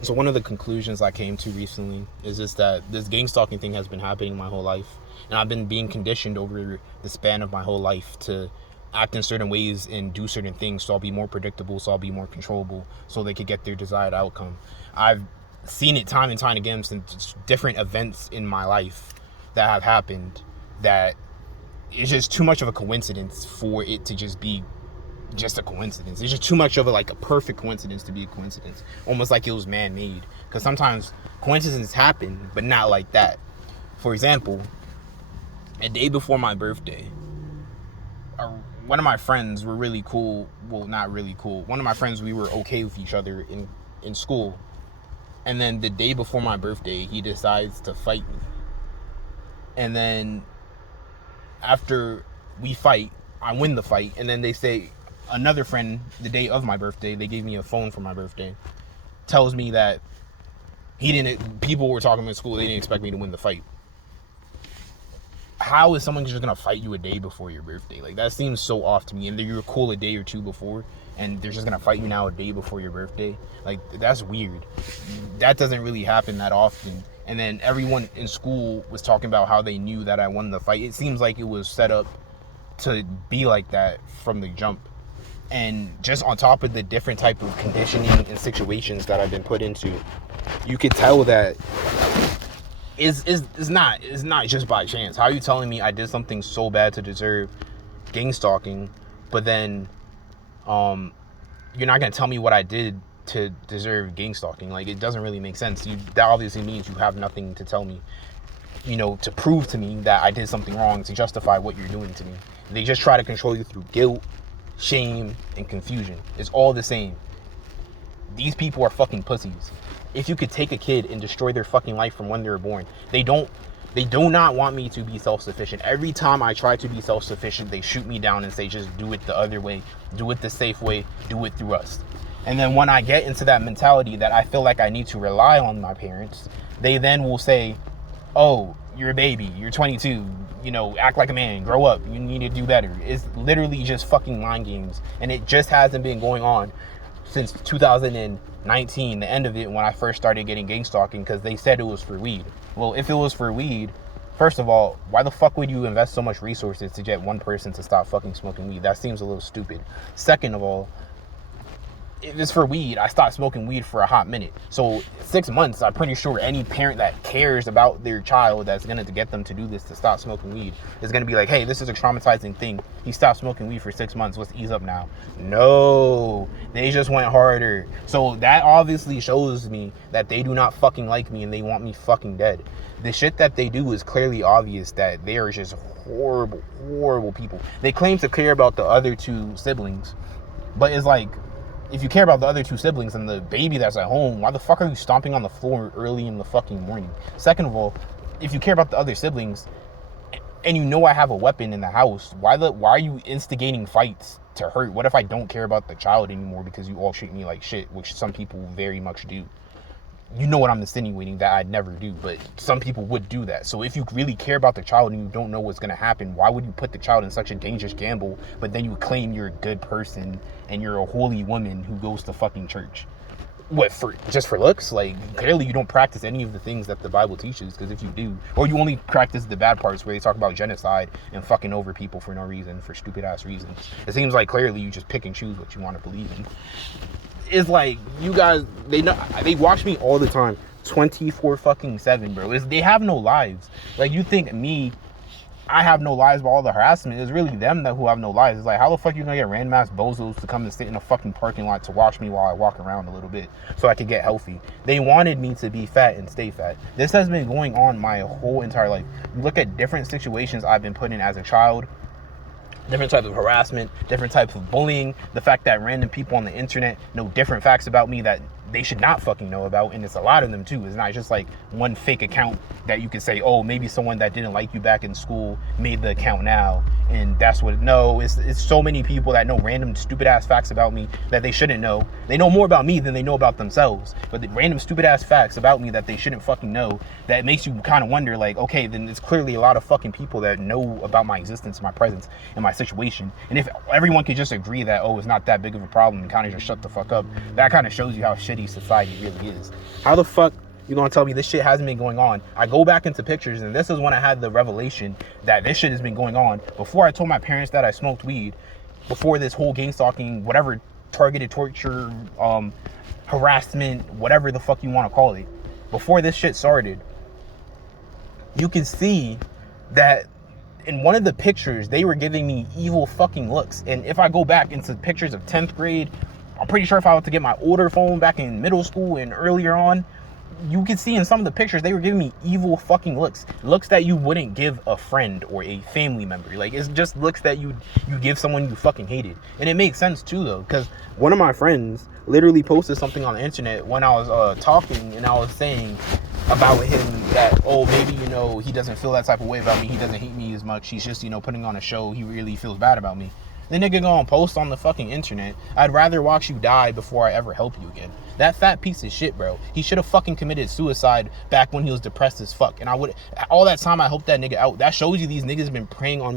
So one of the conclusions I came to recently is just that this gang stalking thing has been happening my whole life, and I've been being conditioned over the span of my whole life to act in certain ways and do certain things, so I'll be more predictable, so I'll be more controllable, so they could get their desired outcome. I've seen it time and time again since different events in my life that have happened, that it's just too much of a coincidence for it to just be just a coincidence. It's just too much of a perfect coincidence to be a coincidence. Almost like it was man-made. Because sometimes coincidences happen, but not like that. For example, a day before my birthday, one of my friends were really cool. Well, not really cool. One of my friends, we were okay with each other in school. And then the day before my birthday, he decides to fight me. And then after we fight, I win the fight. And then they say, another friend, the day of my birthday, they gave me a phone for my birthday, tells me that people were talking in school, they didn't expect me to win the fight. How is someone just gonna fight you a day before your birthday? Like, that seems so off to me. And you're cool a day or two before, and they're just gonna fight you now a day before your birthday. Like, that's weird. That doesn't really happen that often. And then everyone in school was talking about how they knew that I won the fight. It seems like it was set up to be like that from the jump. And just on top of the different type of conditioning and situations that I've been put into, you could tell that it's not just by chance. How are you telling me I did something so bad to deserve gang stalking, but then you're not gonna tell me what I did to deserve gang stalking? Like, it doesn't really make sense. That obviously means you have nothing to tell me, to prove to me that I did something wrong, to justify what you're doing to me. They just try to control you through guilt, shame, and confusion. It's all the same. These people are fucking pussies. If you could take a kid and destroy their fucking life from when they were born, they do not want me to be self-sufficient. Every time I try to be self-sufficient, they shoot me down and say, just do it the other way, do it the safe way, do it through us. And then when I get into that mentality that I feel like I need to rely on my parents, they then will say, oh, you're a baby, you're 22, act like a man, grow up, you need to do better. It's literally just fucking mind games. And it just hasn't been going on since 2019, the end of it, when I first started getting gang stalking, because they said it was for weed. Well, if it was for weed, first of all, why the fuck would you invest so much resources to get one person to stop fucking smoking weed? That seems a little stupid. Second of all, if it's for weed, I stopped smoking weed for a hot minute. So 6 months, I'm pretty sure any parent that cares about their child that's going to get them to do this, to stop smoking weed, is going to be like, hey, this is a traumatizing thing. He stopped smoking weed for 6 months. Let's ease up now. No, they just went harder. So that obviously shows me that they do not fucking like me and they want me fucking dead. The shit that they do is clearly obvious that they are just horrible, horrible people. They claim to care about the other two siblings, but it's like, if you care about the other two siblings and the baby that's at home, why the fuck are you stomping on the floor early in the fucking morning? Second of all, if you care about the other siblings and I have a weapon in the house, why are you instigating fights to hurt? What if I don't care about the child anymore because you all treat me like shit, which some people very much do? You know what I'm insinuating, that I'd never do, but some people would do that. So if you really care about the child and you don't know what's going to happen, why would you put the child in such a dangerous gamble, but then you claim you're a good person and you're a holy woman who goes to fucking church? What, just for looks? Like, clearly you don't practice any of the things that the Bible teaches, because if you do, or you only practice the bad parts where they talk about genocide and fucking over people for no reason, for stupid ass reasons. It seems like clearly you just pick and choose what you want to believe in. It's like, you guys, they watch me all the time, 24 fucking 7, bro. They have no lives. Like, you think I have no lives by all the harassment. It's really them who have no lives. It's like, how the fuck you gonna get random ass bozos to come and sit in a fucking parking lot to watch me while I walk around a little bit so I could get healthy? They wanted me to be fat and stay fat. This has been going on my whole entire life. You look at different situations I've been put in as a child, different types of harassment, different types of bullying, the fact that random people on the internet know different facts about me that they should not fucking know about, and it's a lot of them too. It's not just like one fake account that you could say, oh, maybe someone that didn't like you back in school made the account now, and that's what. No, it's so many people that know random stupid ass facts about me that they shouldn't know. They know more about me than they know about themselves, but the random stupid ass facts about me that they shouldn't fucking know, that makes you kind of wonder, like, okay, then it's clearly a lot of fucking people that know about my existence, my presence, and my situation. And if everyone could just agree that, oh, it's not that big of a problem and kind of just shut the fuck up, that kind of shows you how shitty shitty society really is. How the fuck you gonna tell me this shit hasn't been going on? I go back into pictures, and this is when I had the revelation that this shit has been going on before I told my parents that I smoked weed, before this whole gang stalking, whatever, targeted torture, harassment, whatever the fuck you want to call it, before this shit started. You can see that in one of the pictures they were giving me evil fucking looks. And if I go back into pictures of 10th grade, I'm pretty sure if I was to get my older phone back in middle school and earlier on, you can see in some of the pictures they were giving me evil fucking looks that you wouldn't give a friend or a family member. Like, it's just looks that you give someone you fucking hated. And it makes sense too, though, because one of my friends literally posted something on the internet when I was talking, and I was saying about him that, oh, maybe, you know, he doesn't feel that type of way about me, he doesn't hate me as much, he's just, you know, putting on a show, he really feels bad about me. The nigga go and post on the fucking internet, I'd rather watch you die before I ever help you again. That fat piece of shit, bro. He should have fucking committed suicide back when he was depressed as fuck. And I would, all that time I helped that nigga out. That shows you these niggas been preying on me